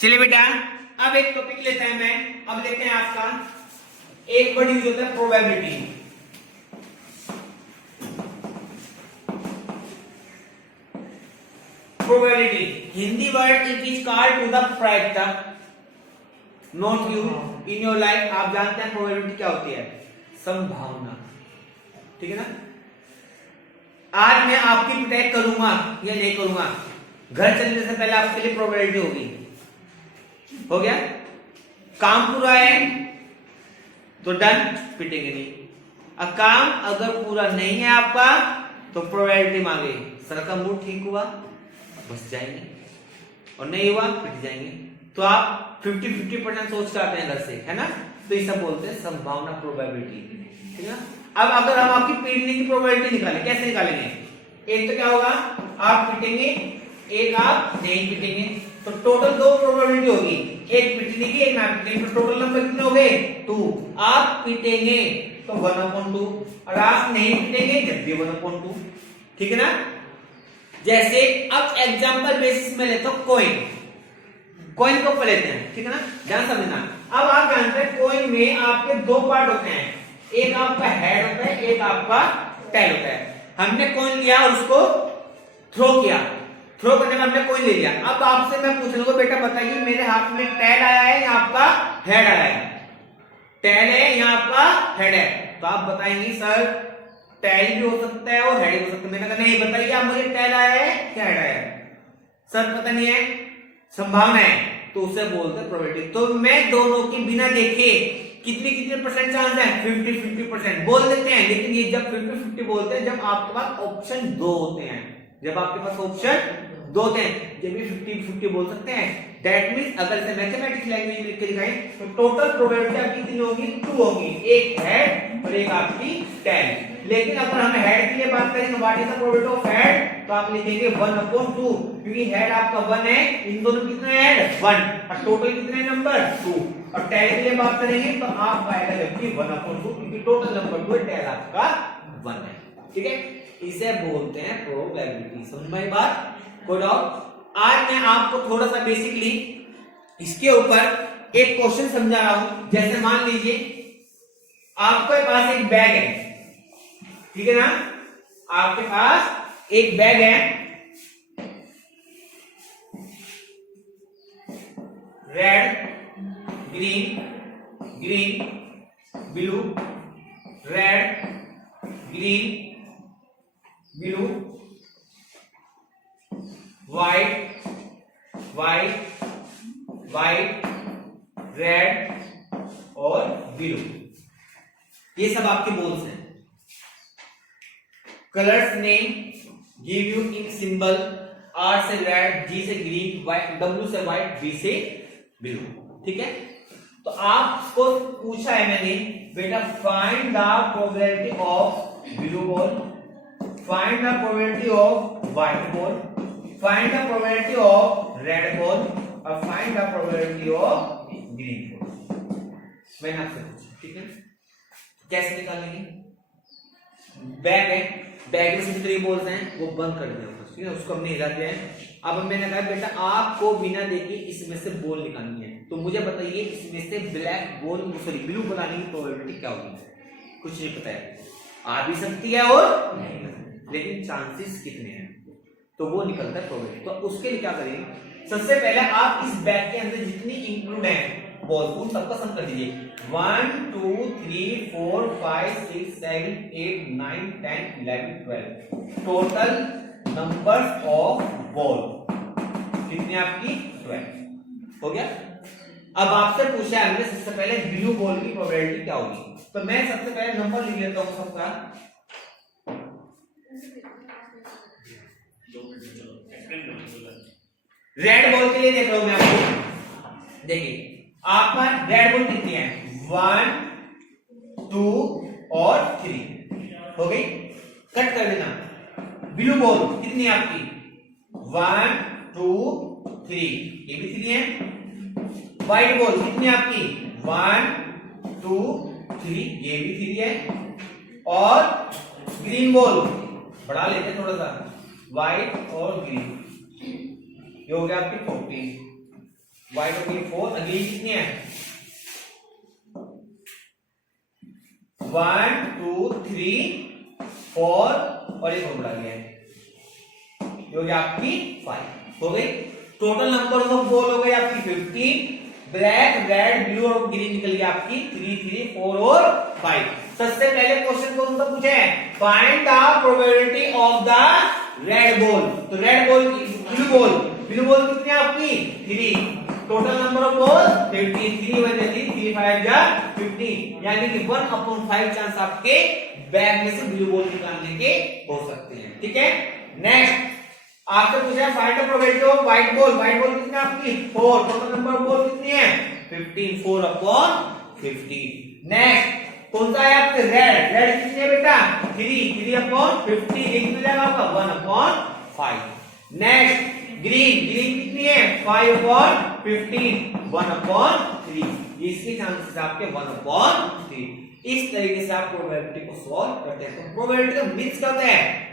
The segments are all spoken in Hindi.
चलिए बेटा, अब एक टॉपिक लेते हैं अब लेते हैं आपका एक वर्ड यूज होता है probability. Probability Hindi word it is called to the प्रायिकता not you in your life. आप जानते हैं प्रोबेबिलिटी क्या होती है? संभावना। ठीक है ना। आज मैं आपकी पिटाई करूंगा या नहीं करूंगा, घर चलने से पहले आपके लिए प्रोबेबिलिटी होगी। हो गया काम पूरा है तो डन, पिटेंगे नहीं। अब काम अगर पूरा नहीं है आपका तो प्रोबेबिलिटी मांगे, सर का मूड ठीक हुआ बस जाएंगे और नहीं हुआ पिट जाएंगे। तो आप 50-50% सोच के आते हैं घर से, है ना। तो ये सब बोलते हैं संभावना, प्रोबेबिलिटी। ठीक है ना। अब अगर हम आपकी पीटने की प्रोबेबिलिटी निकालें, कैसे निकालेंगे? एक तो क्या होगा, आप पिटेंगे, एक आप नहीं पिटेंगे, तो टोटल दो प्रोबेबिलिटी होगी, एक पिटने की एक ना पिटने की। तो टोटल नंबर कितने हो गए? 2। आप पिटेंगे तो 1/2 और आप नहीं पिटेंगे जब भी 1/2। ठीक है ना। जैसे अब एग्जांपल बेसिस में लेता हूं कॉइन को ऊपर लेते हैं। ठीक है ना, ध्यान समझना। अब आप जानते हैं कॉइन में आपके दो पार्ट होते हैं, एक आपका हेड होता है, एक आपका टेल होता है। हमने कॉइन लिया और उसको थ्रो किया, थ्रो करने में हमने कॉइन ले लिया। अब आपसे मैं पूछ लूंगा, बेटा बताइए मेरे हाथ में टेल आया है या आपका हेड आया है? टेल है या आपका हेड है? तो आप बताएंगे सर टेल भी हो सकता है और हेड भी हो सकता है। मैंने कहा नहीं, बताइए आप मुझे टेल आया है क्या हेड आया है? सर पता नहीं है, संभावना है, तो उसे बोलते हैं प्रोबेबिलिटी। तो मैं दोनों की बिना देखे कितने परसेंट चांस है? 50-50% बोल देते हैं। लेकिन ये जब 50-50 बोलते हैं जब आपके पास ऑप्शन 2 होते हैं, जब आपके पास ऑप्शन 2 होते हैं, जब भी 50-50 बोल सकते हैं। दैट मींस अगर से मैथमेटिक्स लैंग्वेज में लिख के दिखाएं तो टोटल प्रोबेबिलिटी आपकी कितनी होगी? 2 होगी, एक हेड और एक आपकी टेल। लेकिन अगर हम हेड के लिए बात करेंगे, what is the probability of head, तो आप लिखेंगे 1/2, क्योंकि हेड आपका 1 है, इन दोनों कितने हेड? 1 और टोटल कितने नंबर? 2। और टेल के लिए बात करेंगे तो आप आएगा जबकि 1/2, क्योंकि टोटल नंबर 2 है, टेल आपका 1 है। ठीक है, इसे बोलते हैं प्रोबेबिलिटी। समझ में बात? कोई डाउट? आज मैं आपको थोड़ा सा बेसिकली इसके ऊपर एक क्वेश्चन समझा रहा हूं। जैसे मान लीजिए आपके पास एक बैग है, ठीक है ना, आपके पास एक बैग है, red green blue, red green blue, white red और ब्लू। ये सब आपके बॉल्स हैं। Colours name give you in symbol, R से रेड, G से ग्रीन, W से व्हाइट, B से ब्लू। ठीक है। तो आपको पूछा है मैंने, बेटा find the probability of blue ball, find the probability of white ball, find the probability of red ball और find the probability of green ball. मैंने आपसे पूछा, ठीक है। कैसे निकालेंगे? बैग है, बैग में जितने बॉल्स हैं वो बंद कर दिया, ठीक है, उसको हमने हिला दिया है। अब मैंने कहा बेटा आपको बिना देखे इसमें से बॉल निकालनी है, तो मुझे बताइए इसमें से black ball sorry blue ball आने की प्रोबेबिलिटी क्या होगी? कुछ नहीं पता है, आ भी सकती है और नहीं, लेकिन चांसेस कितने हैं, तो वो निकलता है प्रोबेबिलिटी। तो उसके लिए क्या करेंगे? सबसे पहले आप इस बैग के अंदर जितनी इंक्लूड है बॉल उन सबका सम कर दीजिए। 1 2 3 4 5 6 7 8 9 10 11 12 टोटल नंबर्स ऑफ बॉल कितनी आपकी? 12 हो गया। अब आपसे पूछा है हमने सबसे पहले ब्लू बॉल की प्रोबेबिलिटी क्या होगी, तो मैं सबसे पहले नंबर लिख लेता हूं सबका। रेड बॉल के लिए देख रहा हूं मैं आपको। देखिए आपका रेड बॉल कितनी है? 1 2 और 3 हो गई, कट कर देना। ब्लू बॉल कितनी है आपकी? 1 2 3, ये भी 3 है। व्हाइट बॉल कितनी है आपकी? 1 2 3, ये भी 3 है। और ग्रीन बॉल बढ़ा लेते थोड़ा सा, व्हाइट और ग्रीन, ये हो गया आपकी 14। y हो गई 4, अगली कितनी है 1 2 3 4 और एक और बढ़ा गया है, ये हो गई आपकी 5 हो गई। टोटल नंबर ऑफ बॉल हो गई आपकी 15, ब्लैक रेड ब्लू और ग्रीन निकल गई आपकी 3 3 4 और 5। सबसे पहले क्वेश्चन कौन सा पूछे है, find the probability of the red ball. तो रेड बॉल ब्लू बॉल कितनी है आपकी 3, टोटल नंबर ऑफ बॉल 50, 3 1 3 5 जा 50, यानी कि 1/5 चांस आपके बैग में से ब्लू बॉल निकालने के हो सकते हैं। ठीक है, नेक्स्ट आपसे पूछा है find the probability of white ball. White ball कितनी है आपकी 4, टोटल नंबर ऑफ बॉल कितनी है 15, 4/50। नेक्स्ट कौन सा है आपके रेड कितनी है बेटा 3/50, ये कितना जाएगा आपका 1/5। नेक्स्ट ग्रीन कितनी है 5/15, 1/3, इसके चांसेस आपके 1/3। इस तरीके से आप प्रोबेबिलिटी को सॉल्व करते हैं। तो प्रोबेबिलिटी का मीन्स क्या होता है,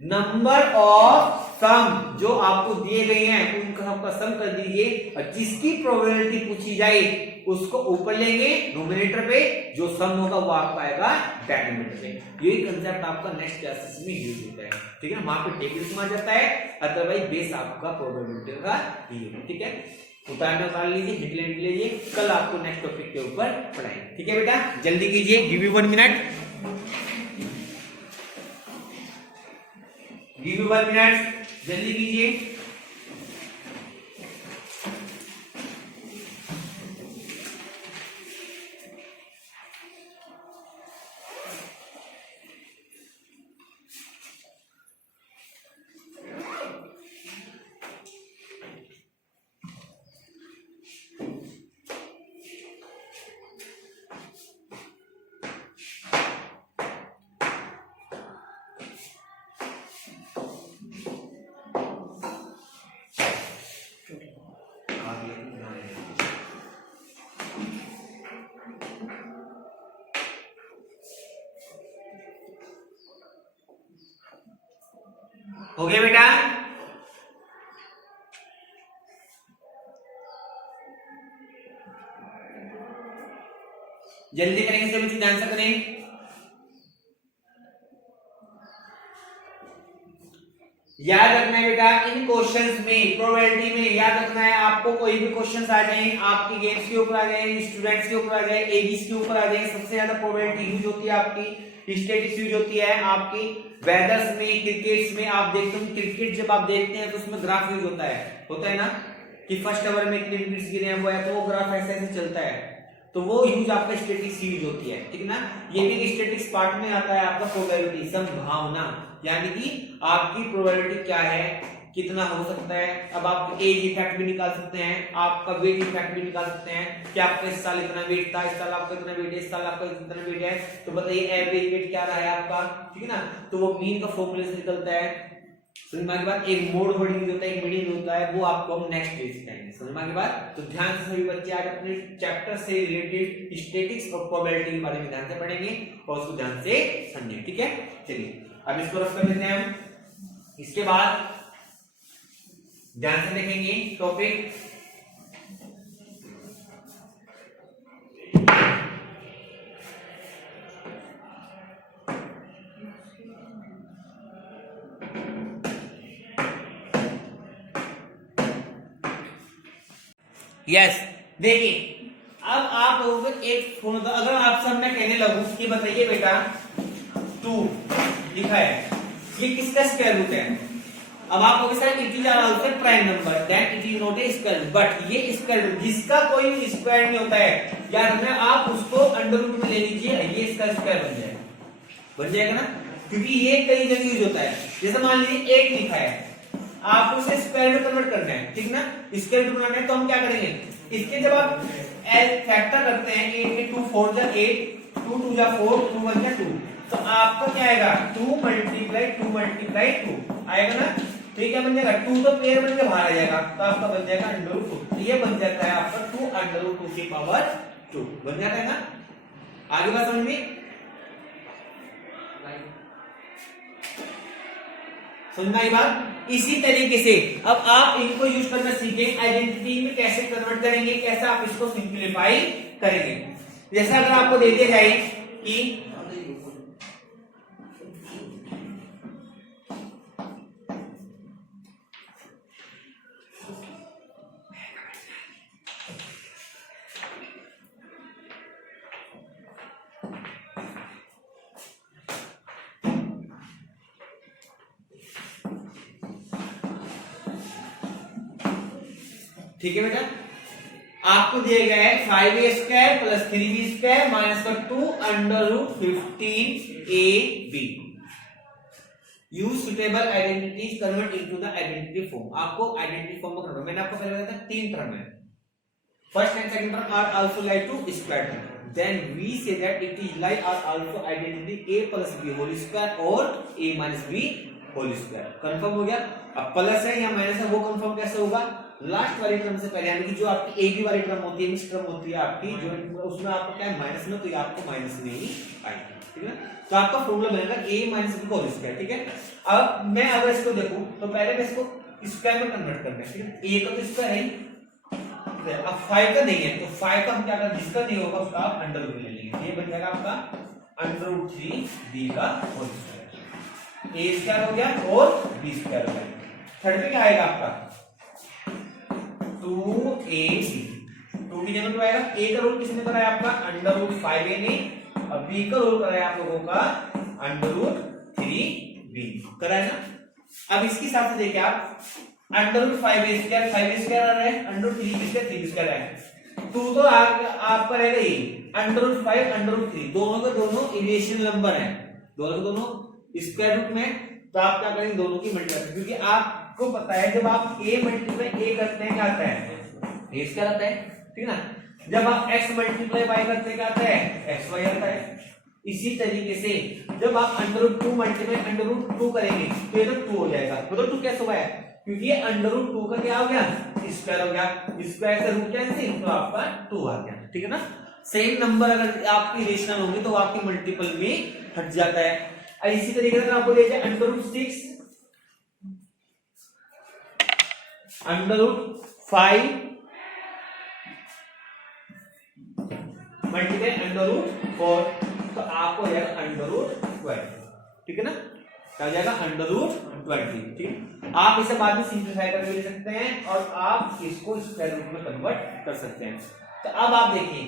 नंबर ऑफ सम जो आपको दिए गए हैं उनका सबका सम कर दीजिए और जिसकी प्रोबेबिलिटी पूछी जाए उसको ऊपर लेंगे नोमिनेटर पे, जो सम होगा वो आपका आएगा डिनोमिनेटर पे। यही कंसेप्ट आपका नेक्स्ट क्लासेस में यूज होता है। ठीक है, वहां पे टेबल्स में आ जाता है, अदरवाइज बेस आपका प्रोबेबिलिटी का ही है। ठीक है, उतार लीजिए, हेडलाइन लीजिए, कल आपको नेक्स्ट टॉपिक के ऊपर पढ़ाएंगे। ठीक है बेटा, जल्दी कीजिए, give you 1 minute, give you 1 minute, जल्दी कीजिए। हो गया बेटा, जल्दी करेंगे सभी चीज ध्यान से करें। याद रखना है बेटा, इन क्वेश्चंस में प्रोबेबिलिटी में याद रखना है आपको, कोई भी क्वेश्चंस आ जाए आपकी गेम्स के ऊपर आ जाए, स्टूडेंट्स के ऊपर आ जाए, एबीसी के ऊपर आ जाए, सबसे ज्यादा प्रोबेबिलिटी यूज होती है आपकी स्टैटिस्टिक्स यूज होती है आपकी वेदर्स में, क्रिकेट्स में। आप देखते हो क्रिकेट जब आप देखते हैं तो उसमें ग्राफ यूज होता है ना, कि फर्स्ट ओवर में कितने विकेट्स गिरे हैं वो है, तो वो ग्राफ ऐसे ऐसे चलता है, तो वो यूज आपका स्टैटिस्टिक्स यूज होती है। ठीक ना, ये भी स्टैटिस्टिक्स पार्ट में आता है आपका प्रोबेबिलिटी, संभावना, यानी कि आपकी प्रोबेबिलिटी क्या है, कितना हो सकता है। अब आप एज इफेक्ट भी निकाल सकते हैं, आपका वेट इफेक्ट भी निकाल सकते हैं कि आपका इस साल इतना वेट था, इस साल आपका इतना वेट है, इस साल आपका इतना वेट है, तो बताइए एवरेज वेट क्या रहा है आपका। ठीक है ना, तो वो मीन का फॉर्मूला से निकलता है। समझ के बाद एक मोड वर्डिंग होता है, एक मीडियन होता है, वो आपको हम नेक्स्ट डे सिखाएंगे। समझ के बाद तो ध्यान से सभी बच्चे आज अपने चैप्टर से रिलेटेड स्टैटिस्टिक्स और प्रोबेबिलिटी के बारे में ध्यान से पढ़ेंगे और उसको ध्यान से समझेंगे। ठीक है, चलिए अब इसको रफ कर लेते हैं हम। इसके बाद ध्यान से देखेंगे टॉपिक, यस देखिए, अब आप लोगों को एक फोन, अगर आपसे मैं कहने लगूं कि बताइए बेटा 2 लिखा है, ये किसका स्क्वायर रूट है। अब आप लोगों के साथ it is also prime number, that it is not a square root, but ये स्क्वायर रूट जिसका कोई स्क्वायर नहीं होता है, याद रखना आप उसको अंडर रूट में ले लीजिए, ये इसका स्क्वायर बन जाएगा ना, क्योंकि ये कई जगह यूज होता है। जैसे मान लीजिए 8 लिखा है, आपको इसे स्क्वायर में कन्वर्ट करना है, ठीक ना, स्क्वायर रूट बनाना है, तो हम क्या करेंगे, इसके जब आप फैक्टर करते हैं 8 के 2 4 जा 8, 2 2 जा 4, 2 1 जा 2, तो आपका क्या आएगा 2 मल्टीप्लाई 2 आएगा ना। तो ये क्या बन जाएगा 2 तो पेयर बन के बाहर आ जाएगा, तो आपका बन जाएगा अंडर रूट 2, तो ये बन जाता है आपका 2 अंडर रूट 2 की पावर 2 बन जाता है ना। आगे बात समझ में, सुनना ही बात। इसी तरीके से अब आप इनको यूज करना सीखें, आइडेंटिटी में कैसे कन्वर्ट करेंगे, कैसे आप इसको सिंप्लीफाई करेंगे। जैसा अगर आपको दे दिया जाए कि ठीक है बेटा, आपको दिया गया है 5a² plus 3b² minus 2 under root 15ab। Use suitable identities convert into the identity form. आपको आइडेंटिटी फॉर्म में करना, मैंने आपको पहले बताया था 3 टर्म है, first and second term are also like two square term, then we say that it is like are also identity a plus b whole square और a minus b whole square. Confirm हो गया। अब प्लस है या माइनस है वो कंफर्म कैसे होगा, लास्ट वाली टर्म से पहले, यानी कि जो आपकी ए बी वाली टर्म होती है, मिक्स टर्म होती है आपकी, जो उसमें आपको क्या है माइनस में, तो ये आपको माइनस में ही आएगी, ठीक है। तो आपका फॉर्मूला बनेगा a minus b whole square, ठीक है। अब मैं अगर इसको देखूं तो पहले मैं इसको स्क्वायर में कन्वर्ट करना है, ठीक है। a का तो स्क्वायर है, अब 5 का नहीं है, तो 5 का हम क्या करें, जिसका नहीं होगा उसका आप अंडर रूट ले लेंगे, ये बन जाएगा आपका अंडर रूट 3b का होल स्क्वायर, a स्क्वायर हो गया और b स्क्वायर हो गया। थर्ड पे क्या आएगा आपका 2ab, 2 की जगह तो आएगा, a का रूट किसने कराया आपका अंडर रूट 5a ने, और b का रूट कराया आप लोगों का अंडर रूट 3b कराया ना। अब इसके साथ देखिए आप अंडर रूट 5a² आ रहा है, अंडर रूट 3b² आ रहा है, 2 तो आपका रहेगा ये अंडर रूट 5 अंडर रूट 3, दोनों के दोनों इरेशनल नंबर है, दोनों के दोनों स्क्वायर रूट में, तो आप क्या करेंगे दोनों की मल्टीप्लाई, क्योंकि आपको पता है जब आप a मल्टीप्लाई a करते हैं क्या आता है a स्क्वायर आता है, ठीक है ना। जब आप x मल्टीप्लाई y करते हैं क्या आता है xy आता है। इसी तरीके से जब आप under root 2 multiply under root 2 करेंगे तो ये तो 2 हो जाएगा, तो 2 कैसे हुआ है, क्योंकि ये अंडर रूट 2 का क्या हो गया स्क्वायर हो गया, स्क्वायर से रूट कैंसिल, तो आपका 2 आ गया, ठीक है ना। सेम नंबर अगर आपकी रेशनल होंगे तो आपकी मल्टीपल में हट जाता है। इसी तरीके से आपको दे दिया under root 6 under root 5 multiply under root 4, तो आपको हो जाएगा अंडर रूट 12, ठीक है ना, क्या हो जाएगा अंडर रूट 20, ठीक। आप इसे बाद में सिंप्लीफाई करके ले सकते हैं और आप इसको स्क्वायर रूट में कन्वर्ट कर सकते हैं। तो अब आप देखिए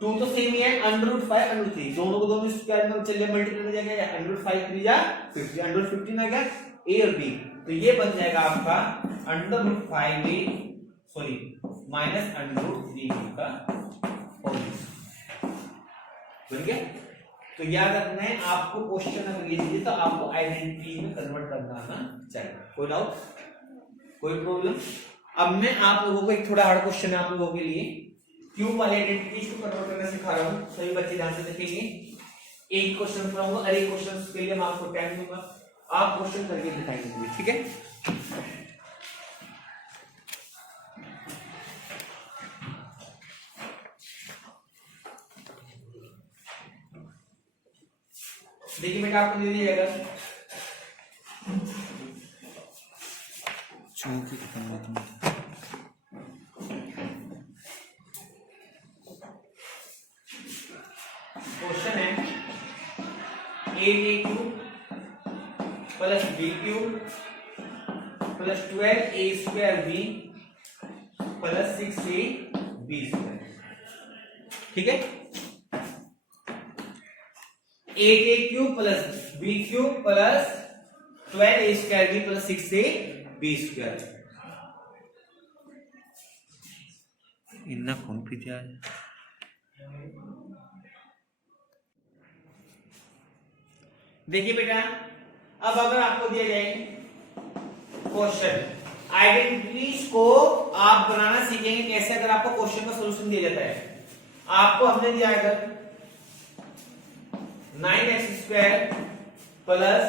2 तो सेम ही है, अंडर रूट 5 अंडर रूट 3 दोनों को दोनों स्क्वायर में चलिए मल्टीप्लाई हो जाएगा, अंडर रूट 5 3 जा 50, अंडर रूट 15 आ गया a और b, तो ये बन जाएगा आपका under root 5a sorry minus under root 3b का होल बन गया। तो याद रखना है आपको क्वेश्चन अगर ये दीजिए तो आपको आइडेंटिटी में कन्वर्ट करना आना चाहिए। कोई डाउट, कोई प्रॉब्लम। अब मैं आप लोगों को एक थोड़ा हार्ड क्वेश्चन है आप लोगों के लिए, क्यूब वाले आइडेंटिटीज को कन्वर्ट करना सिखा रहा हूं, सभी बच्चे ध्यान से देखेंगे। एक क्वेश्चन कराऊंगा और एक क्वेश्चन के लिए मैं आपको टाइम दूंगा, आप क्वेश्चन करके दिखाएंगे, ठीक है। देखिए बेटा आपको दे दिया जाएगा क्वेश्चन है 8a³ plus b³ plus 12a² plus 6ab², ठीक है। 8a³ plus b³ plus 12a² plus 6ab²। इतना कौन पीछे आ जाए। देखिए बेटा अब अगर आपको दिया जाए क्वेश्चन, आइडेंटिटीज को आप बनाना सीखेंगे कैसे, अगर आपको क्वेश्चन का सॉल्यूशन दिया जाता है, आपको हमने दिया है 9x² plus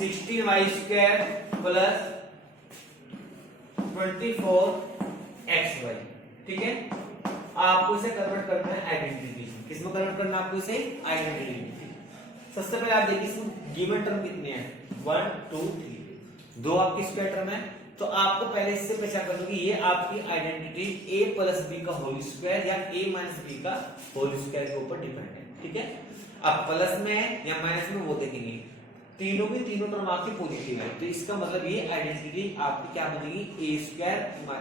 16y² plus 24xy, ठीक है। आपको इसे कन्वर्ट करना है आइडेंटिटी, किसमें कन्वर्ट करना है आपको इसे आइडेंटिटी। सबसे पहले आप देखिए इसमें गिवन टर्म कितने हैं, 1 2 3, दो आपकी स्क्वायर टर्म है। तो आपको पहले इससे पहचान कर लो कि ये आपकी आइडेंटिटी a प्लस बी का होल स्क्वायर या a माइनस बी का होल स्क्वायर के ऊपर डिपेंड है, ठीक है। अब प्लस में है या माइनस में वो देखेंगे, तीनों की तीनों टर्म आपकी पॉजिटिव है, तो इसका मतलब ये आइडेंटिटी आपकी क्या बनेगी, a square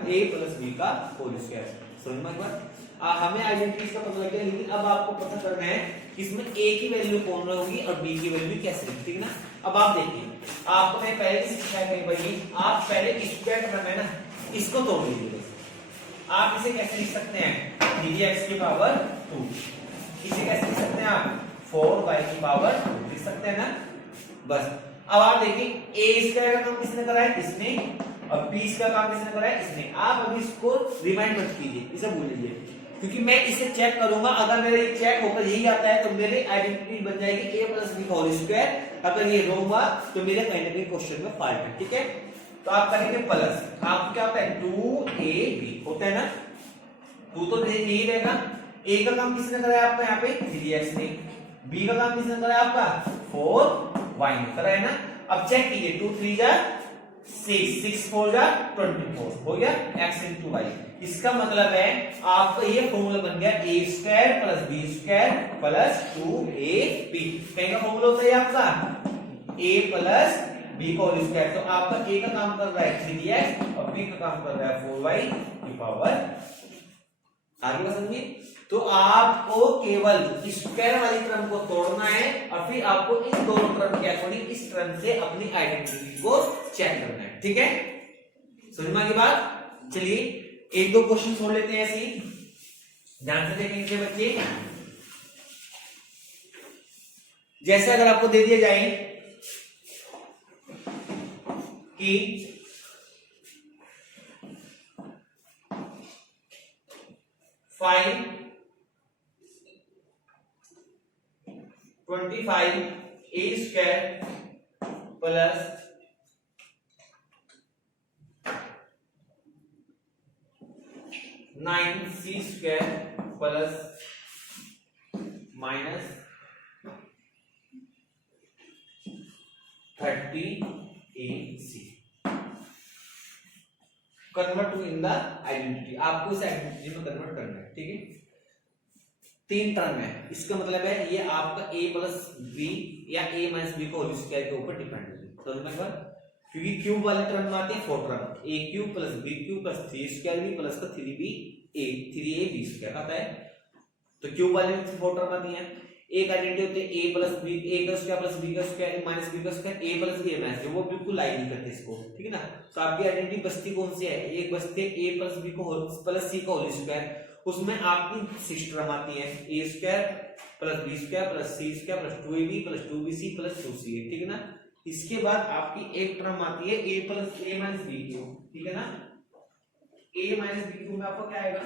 a plus B का होल स्क्वायर। समझ में एक बार, हमें आइडेंटिटी का पता लग गया, लेकिन अब आपको पता करना है कि इसमें a की वैल्यू कौन होगी और b की वैल्यू कैसे होगी, ठीक है ना। अब आप देखिए, आपको मैं पहले ही सिखाया है भाई, आप पहले स्क्वायर टर्म है ना, इसको तोड़ लीजिए। आप इसे कैसे लिख सकते हैं, 3x की पावर 2, इसे कैसे लिख सकते हैं आप, 4y की पावर 2 लिख सकते हैं ना, बस। अब आप देखिए a स्क्वायर का काम किसने करा है, इसने, और b का काम किसने करा है, इसने। आप अभी इसको रिमाइंड मत कीजिए, इसे भूल लीजिए, क्योंकि मैं इसे चेक करूंगा, अगर मेरे चेक होकर यही आता है तो मेरे आइडेंटिटी बन जाएगी a प्लस बी का होल स्क्वायर। अगर ये रो हुआ तो मेरे कहीं ना कहीं क्वेश्चन में फॉल्ट है, ठीक है। तो आप करेंगे प्लस, आपको क्या होता है 2ab होता है ना, 2 तो यही रहेगा। a का काम किसने करा है आपका यहाँ पे, 3x ने, b का काम किसने करा है आपका, 4y ने करा है ना। अब चेक कीजिए, 2 3 जा 6, 6 4 जा 24, हो गया x into y। इसका मतलब है आपका ये फॉर्मूला बन गया a square plus b square plus 2ab। कहीं का फॉर्मूला होता है आपका a प्लस b का होल स्क्वायर। तो आपका a का काम कर रहा है 3x और b का काम कर रहा है 4y की पावर, आगे बात समझिए। तो आपको केवल स्क्वायर वाली टर्म को तोड़ना है और फिर आपको इन दोनों टर्म के अकॉर्डिंग इस टर्म से अपनी आइडेंटिटी को चेक करना है, ठीक है। समझ में आ गई बात। चलिए एक दो क्वेश्चन छोड़ लेते हैं ऐसे ही, ध्यान से देखेंगे बच्चे। जैसे अगर आपको दे दिया जाए कि find 25a square plus 9c square plus minus 30ac, convert to in the identity. आपको इस आइडेंटिटी में कन्वर्ट करना है, ठीक है। तीन टर्म है, इसका मतलब है ये आपका a प्लस बी या a माइनस बी का होल स्क्वायर के ऊपर डिपेंड है, समझ में बात। क्योंकि क्यूब वाले टर्म में आती है 4 term, a cube plus b cube plus 3 square b plus का 3ab स्क्वायर आता है। तो क्यूब वाले में 4 टर्म आती है। एक आइडेंटिटी होती है a प्लस b, a का स्क्वायर प्लस b का स्क्वायर माइनस b का square, a plus b minus, वो बिल्कुल लाइन नहीं करते इसको, ठीक है ना। तो आपकी आइडेंटिटी बचती कौन सी है, एक बचती है a प्लस b को प्लस c का होल स्क्वायर, उसमें आपकी 6 टर्म आती है, a square plus b square plus c square plus 2ab plus 2bc plus 2ca, ठीक है ना। इसके बाद आपकी एक टर्म आती है a plus a minus b cube, ठीक है ना। a माइनस b क्यूब में आपका क्या आएगा,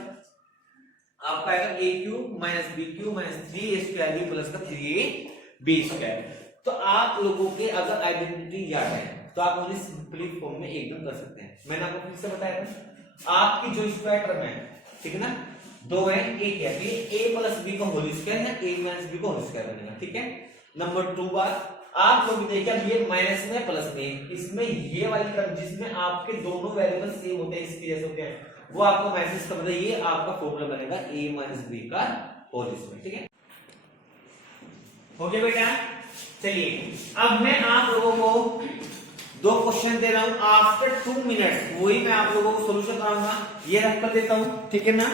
आपका आएगा a cube minus b cube minus 3a square b plus का 3ab स्क्वायर। तो आप लोगों के अगर आइडेंटिटी याद है तो आप उन्हें सिंपली फॉर्म में एकदम कर सकते हैं। मैंने आपको फिर से बताया था, आपकी जो स्क्वायर टर्म है, ठीक है ना, दो है, एक है ये a प्लस b का होल स्क्वायर है, a माइनस b का होल स्क्वायर बनेगा, ठीक है। नंबर 2 बार आप लोग देखिए, अब ये माइनस में प्लस में, इसमें ये वाली टर्म जिसमें आपके दोनों वेरिएबल सेम होते हैं, इसके जैसे होते हैं, वो आपको माइनस का मतलब ये आपका फॉर्मूला बनेगा a माइनस b का होल स्क्वायर, ठीक है। हो गया बेटा। चलिए अब मैं आप लोगों को दो क्वेश्चन दे रहा हूं, आफ्टर 2 मिनट्स वही मैं आप लोगों को सोल्यूशन कराऊंगा, ये रख कर देता हूं, ठीक है ना।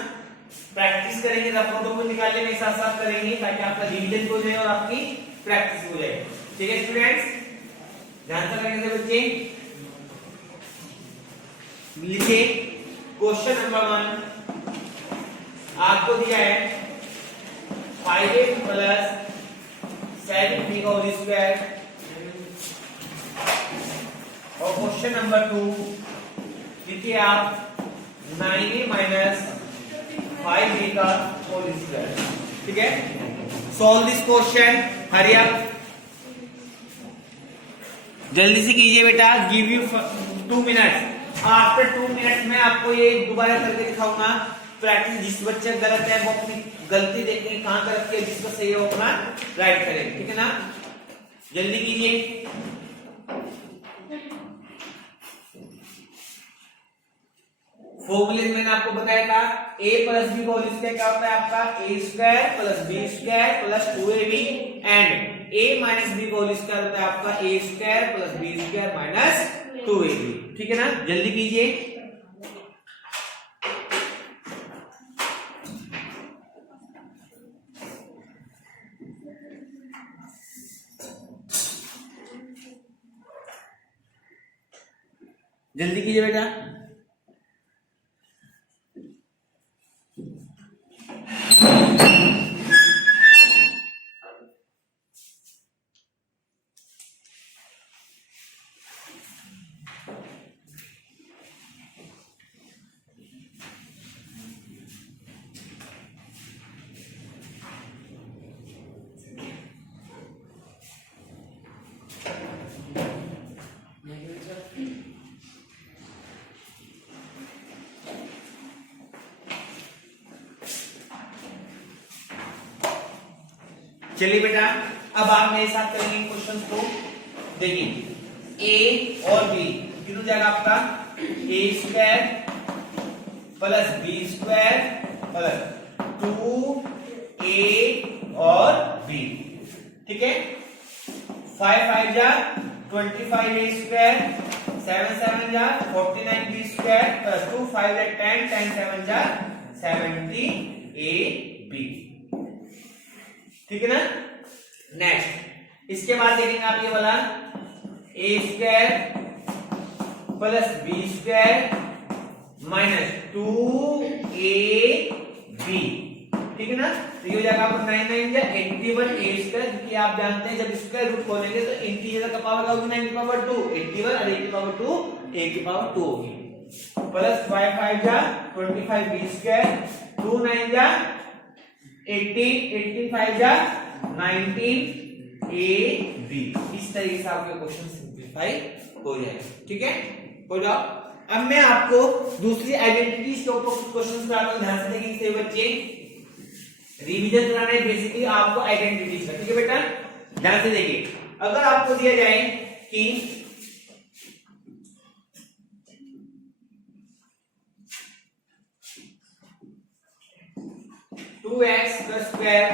प्रैक्टिस करेंगे, रफ नोटों को निकालने में साथ साथ करेंगे ताकि आपका रिवीजन हो जाए और आपकी प्रैक्टिस हो जाए, ठीक है स्टूडेंट्स। ध्यान से करेंगे बच्चे, लिखिए क्वेश्चन नंबर 1 आपको दिया है 5a प्लस 7b का होल स्क्वायर, और क्वेश्चन नंबर 2 लिखिए आप 9a माइनस 5b का होल स्क्वायर, ठीक है। Solve this question, hurry up, जल्दी से कीजिए बेटा, give you 2 minutes. After 2 minutes में आपको ये दोबारा करके दिखाऊंगा। प्रैक्टिस, जिस बच्चे गलत है वो अपनी गलती देखेंगे कहां गलत किया, जिसको सही है वो अपना राइट करेंगे, ठीक है ना। जल्दी कीजिए। फॉर्मूले मैंने आपको बताया था a plus B whole square क्या होता है आपका a square plus B square plus 2ab and a minus B whole square होता है आपका a square plus B square minus 2ab। ठीक है ना, जल्दी कीजिए। जल्दी कीजिए बेटा। चलिए बेटा, अब आप मेरे साथ करेंगे क्वेश्चन को। देखिए a और b कितना जाएगा आपका a square plus B square plus 2a और b। ठीक है, 5 5 जा 25a स्क्वायर, 7 7 जा 49b स्क्वायर प्लस 2 5 जा 10 10 7 जा 70ab। ठीक है ना। नेक्स्ट इसके बाद देखेंगे आप ये वाला a square plus B square minus 2ab। ठीक है ना, तो ये हो जाएगा आपको 9 9 या 81 a स्क्वायर, क्योंकि आप जानते हैं जब स्क्वायर रूट खोलेंगे तो इंटीजर का पावर क्या होगी 9 की पावर 2, 81 और a की पावर 2, a की पावर 2 होगी। प्लस 5 5 जा 25 b स्क्वायर, 2 9 जा 18 18 5 जा 19 ab। इस तरीके से आपके क्वेश्चन सिंपलीफाई हो जाएगा। ठीक है, हो जाओ। अब मैं आपको दूसरी आइडेंटिटीज के ऊपर कुछ क्वेश्चन कराता हूं, ध्यान से देखिए बच्चे। रिवीजन कराना है बेसिकली आपको आइडेंटिटीज का। ठीक है बेटा, ध्यान से देखिए। अगर आपको दिया जाए कि टू एक्स का स्क्वायर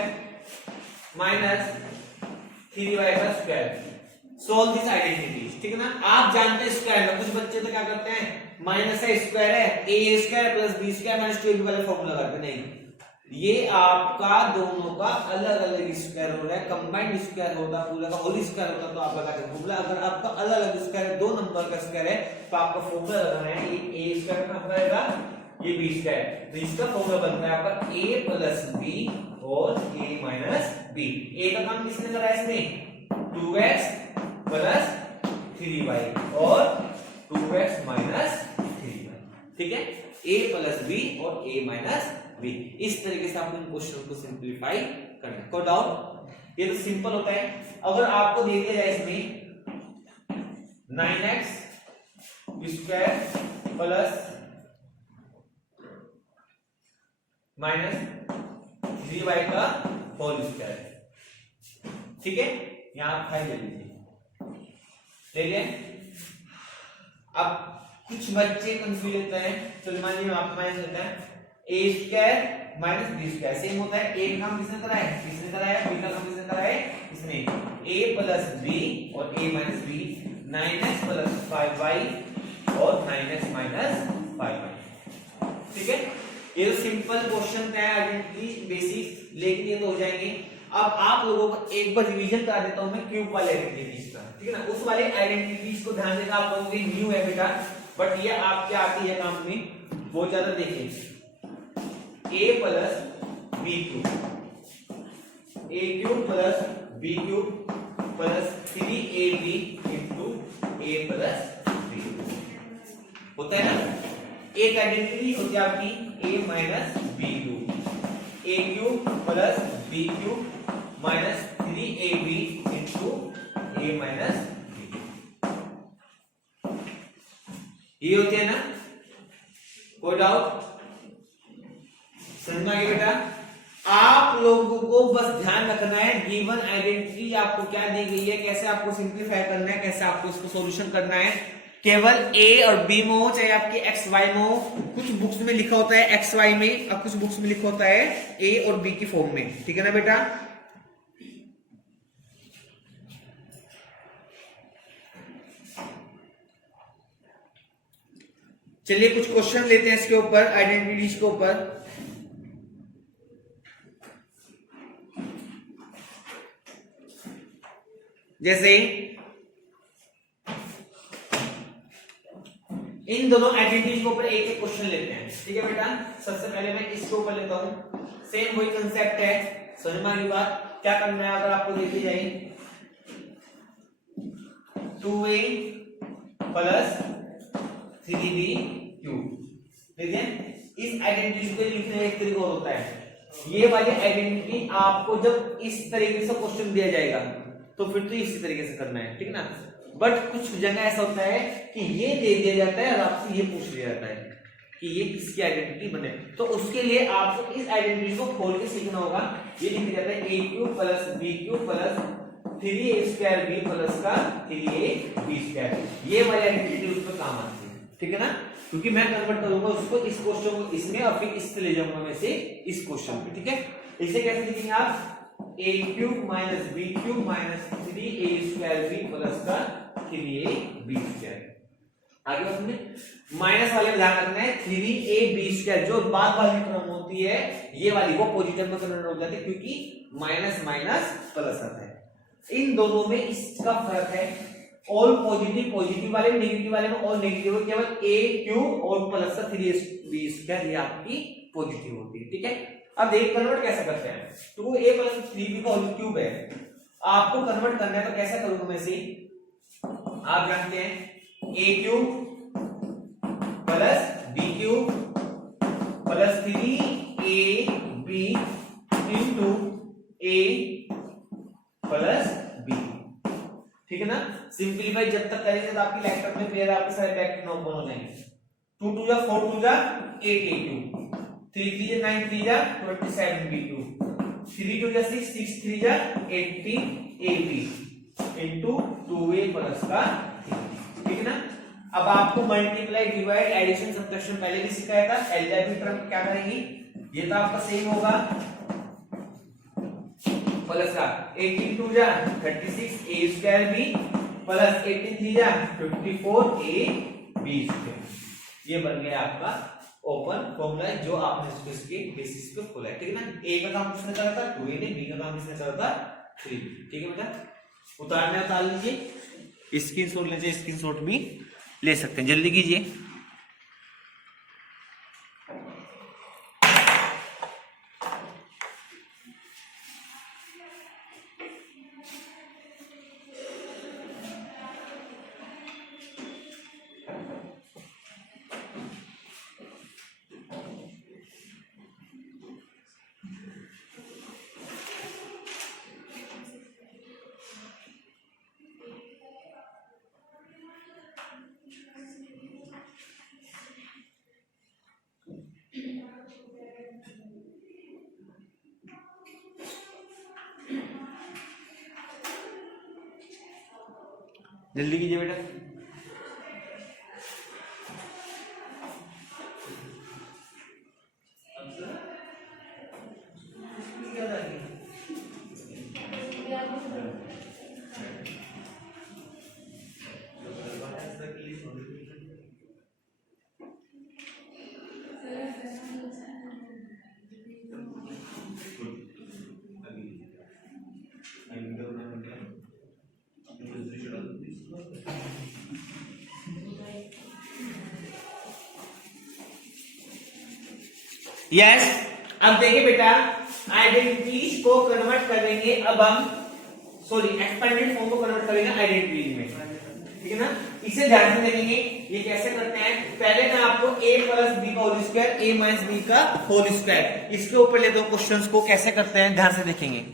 माइनस 3y का स्क्वायर, सोल्व दिस आइडेंटिटीज। ठीक है ना, आप जानते हैं स्क्वायर में कुछ बच्चे तो क्या करते हैं माइनस है स्क्वायर है a square plus b square minus 2ab वाला फॉर्मूला करते हैं। नहीं, ये आपका दोनों का अलग अलग स्क्वायर हो रहा है, कंबाइंड स्क्वायर होता पूरा का होल स्क्वायर होता तो आप लगाते हैं फॉर्मूला। अगर आपका अलग अलग स्क्वायर है, दो नंबर का स्क्वायर है, तो आपका फॉर्मूला लगाना है ये a स्क्वायर का रहेगा, ये b स्क्वायर, तो इसका फॉर्मूला बनता है आपका a प्लस b और a माइनस b। a का काम किसने करा है इसमें 2x प्लस 3y और 2x माइनस 3y। ठीक है, a प्लस b और a माइनस b। इस तरीके से आपको इन क्वेश्चन को सिंपलीफाई करना है। कोई डाउट? ये तो सिंपल होता है। अगर आपको दे दिया जाए इसमें 9x square plus minus 3y का होल स्क्वायर। ठीक है, यहां आप 5 ले लीजिए, ले लिया। अब कुछ बच्चे कंफ्यूज होते हैं, चलो मान लीजिए आपको माइनस होता है a square minus b square. Same होता है, a का काम किसने करा है, किसने करा है, b का काम किसने करा है, इसने। a प्लस b और a minus b, 9x plus 5y और 9x माइनस 5y। ठीक है, ये तो सिंपल क्वेश्चन है, आइडेंटिटी बेसिक, लेकिन ये तो हो जाएंगे। अब आप लोगों को एक बार रिवीजन करा देता हूं मैं क्यूब वाले आइडेंटिटीज का। ठीक है ना, उस वाले आइडेंटिटीज को ध्यान देना, आप लोगों के न्यू है बेटा, बट ये आपके आती है काम में बहुत ज्यादा। देखिए a plus B cube, a cube plus B cube plus 3ab into a plus B होता है ना। एक आइडेंटिटी होती है आपकी a minus B cube, a cube plus B cube minus 3ab into a minus B. ये होती है ना। कोई डाउट? समझ में आ गया बेटा? आप लोगों को बस ध्यान रखना है गिवन आइडेंटिटी आपको क्या दी गई है, कैसे आपको सिंप्लीफाई करना है, कैसे आपको इसको सॉल्यूशन करना है। केवल ए और बी में हो, चाहे आपके एक्स वाई में हो। कुछ बुक्स में लिखा होता है एक्स वाई में और कुछ बुक्स में लिखा होता है ए और बी की फॉर्म में, ठीक है ना बेटा। चलिए कुछ क्वेश्चन लेते हैं इसके ऊपर, आइडेंटिटीज के ऊपर। जैसे इन दोनों आइडेंटिटीज के ऊपर एक एक क्वेश्चन लेते हैं, ठीक है बेटा। सबसे पहले मैं इसके ऊपर लेता हूं, सेम वही कंसेप्ट है, समझ में आ गई बात। क्या करना है अगर आपको देखी जाए 2a प्लस 3b क्यूब, देखिए इस आइडेंटिटी को लिखने का एक तरीका होता है। ये वाली आइडेंटिटी आपको जब इस तरीके से क्वेश्चन दिया जाएगा तो फिर तो इसी तरीके से करना है, ठीक ना। बट कुछ जगह ऐसा होता है कि ये दे दिया जाता है और आपसे ये पूछ लिया जाता है कि ये किसकी आइडेंटिटी बने, तो उसके लिए आपको इस आइडेंटिटी को खोल के सीखना होगा। ये लिखा जाता है a cube plus b cube plus 3a square b plus का 3a b स्क्वायर, ये वाली आइडेंटिटी उस पर काम आती है, ठीक है ना। क्योंकि मैं कन्वर्ट करूंगा उसको, इस क्वेश्चन को इसमें और फिर इससे ले जाऊंगा मैं से इस क्वेश्चन पे, ठीक है। इसे कैसे लिखेंगे आप, a cube minus b cube minus 3a square b plus का 3a b स्क्वायर। आगे बात समझे, माइनस वाले में ध्यान रखना है 3a b स्क्वायर जो बाद वाली टर्म होती है ये वाली वो पॉजिटिव में कन्वर्ट हो जाती है क्योंकि माइनस माइनस प्लस आता है। इन दोनों में इसका फर्क है, ऑल पॉजिटिव पॉजिटिव वाले में, नेगेटिव वाले में ऑल नेगेटिव, केवल a क्यूब और प्लस का 3b स्क्वायर ये आपकी पॉजिटिव होती है, ठीक है। अब देख कन्वर्ट कैसे करते हैं, तो वो a प्लस 3b का होल क्यूब है, आपको कन्वर्ट करना है तो कैसे करूंगा मैं इसे, आप जानते हैं a cube plus b cube plus 3ab into a plus b, ठीक है ना। सिंप्लीफाई जब तक करेंगे तो आपकी लैक्टम में फिर आपके सारे ब्रैकेट नॉन बन हो जाएंगे। 2 2 जा 4 2 जा 8 a क्यूब, 3 3 जा 9 3 जा 27 b क्यूब, 3 2 जा 6 6 3 जा 18 ab इंटू 2a प्लस का 3, ठीक है ना। अब आपको मल्टीप्लाई डिवाइड एडिशन सब्ट्रैक्शन पहले भी सिखाया था, एलजेब्रिक टर्म क्या करेंगी, ये तो आपका सेम होगा प्लस का 18 2 जा 36 a स्क्वायर b प्लस 18 3 जा 54 a b स्क्वायर। ये बन गया आपका ओपन फॉर्मूला जो आपने इसके बेसिस पे खोला है, ठीक है ना। a का काम किसने करा था 2a ने, b का काम किसने करा था 3, ठीक है बेटा। उतारना उतार लीजिए, स्क्रीनशॉट लीजिए, स्क्रीनशॉट भी ले सकते हैं, जल्दी कीजिए। जल्दी कीजिए बेटा। यस अब देखिए बेटा, आइडेंटिटीज को कन्वर्ट करेंगे, अब हम सॉरी एक्सपेंडेड फॉर्म को कन्वर्ट करेंगे आइडेंटिटीज में, ठीक है ना। इसे ध्यान से देखेंगे ये कैसे करते हैं। पहले मैं आपको a प्लस बी का whole square, a minus B का होल स्क्वायर, इसके ऊपर लेते हूं क्वेश्चंस को कैसे करते हैं, ध्यान से देखेंगे।